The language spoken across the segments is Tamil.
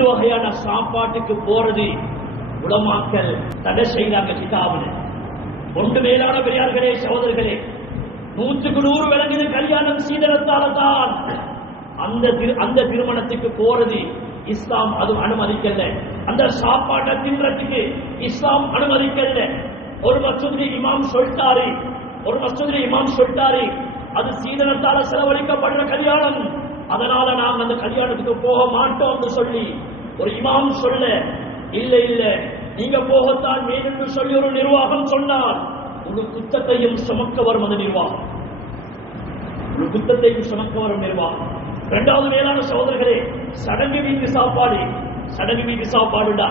ரெண்டு வகையான சாப்பாட்டுக்கு போறது உலமாக்கள் தடை செய்தாங்க கிதாபுல. ஒன்று மேலான பெரியார்களே சகோதரர்களே, 100% விளங்குது கல்யாணம் சீதனத்தால தான். அந்த திருமணத்துக்கு போறது இஸ்லாம் அது அனுமதிக்கல. அந்த சாப்பாட்டை தின்றதுக்கு இஸ்லாம் அனுமதிக்கல. ஒரு மஸ்ஜிதிலே இமாம் சொல்லிட்டாரு அது சீதனத்தால செலவழிக்கப்படுற கல்யாணம், அதனால நாங்கள் அந்த கல்யாணத்துக்கு போக மாட்டோம் சொல்லி ஒரு இமாம் சொல்ல, இல்ல இல்ல நீங்க போகத்தான் வேணும் சொல்லி ஒரு நிர்வாகம் சொன்னால் ஒரு குத்தத்தையும் சுமக்க வரும். அந்த நிர்வாகம் ஒரு குத்தத்தையும் சுமக்க வரும் நிர்வாகம். இரண்டாவது மேலான சகோதரர்களே, சடங்கு வீட்டு சாப்பாடுடா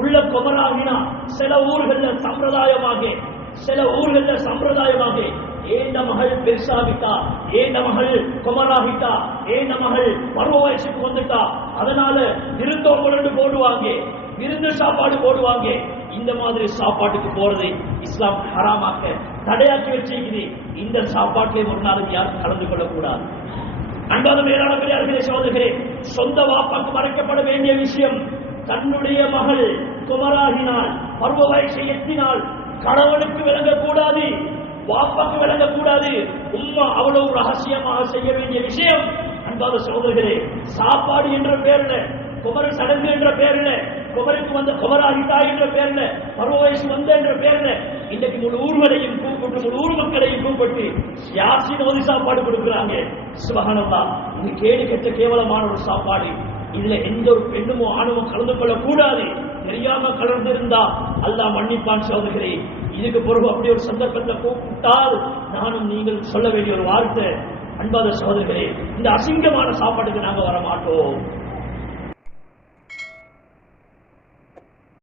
உள்ள குமராகினா சில ஊர்கள்ல சம்பிரதாயமாக ஏண்ட மகள் பெருசாகிட்டா, ஏண்ட மகள் குமராகிட்டா, ஏண்ட மகள் பருவ வயசுக்கு வந்துட்டா, அதனால விருந்தோம்பு போடுவாங்க, விருந்து சாப்பாடு போடுவாங்க. இந்த மாதிரி சாப்பாட்டுக்கு போறது இஸ்லாம் ஹராமாக்க தடையாக்கி வச்சிருக்குது. இந்த சாப்பாட்டிலே ஒரு நாளுக்கு யாரும் கலந்து கொள்ளக்கூடாது. அன்பான மேலான பெரியார்களே சகோதரர்களே, சொந்த வாப்பாக்கு மறைக்கப்பட வேண்டிய விஷயம், தன்னுடைய மகள் குமராகினால் பருவ வயசை எத்தினால் கணவனுக்கு விளங்கக்கூடாது, வாப்பாக்கு விளங்கக்கூடாது. உம்மா அவ்வளவு ரகசியமாக செய்ய வேண்டிய விஷயம். அன்பான சகோதரர்களே, சாப்பாடு என்ற பேர்ல, குமர சடங்கு என்ற பேர்ல, குமருக்கு வந்த குமராகிட்டா என்ற பேர்ல, பருவ வயசு வந்த என்ற பேர்ல இன்னைக்கு முழு ஊர்களையும் கூப்பிட்டு, முழு ஊர் மக்களையும் கூப்பிட்டு யாசின் ஓதி சாப்பாடு கொடுக்குறாங்க. சுபஹானல்லாஹ், இது கேடு கெட்ட கேவலமான ஒரு சாப்பாடு. இதுல எந்த ஒரு பெண்ணுமோ ஆணுமோ கலந்து கொள்ள கூடாது. தெரியாம கலந்திருந்தா அல்லாஹ் மன்னிப்பான் சகோதரர்களே. இதுக்கு பிறகு அப்படி ஒரு சந்தர்ப்பத்தை கூப்பிட்டால் நானும் நீங்கள் சொல்ல வேண்டிய ஒரு வார்த்தை, அன்பான சகோதரர்களே, இந்த அசிங்கமான சாப்பாட்டுக்கு நாங்க வர மாட்டோம்.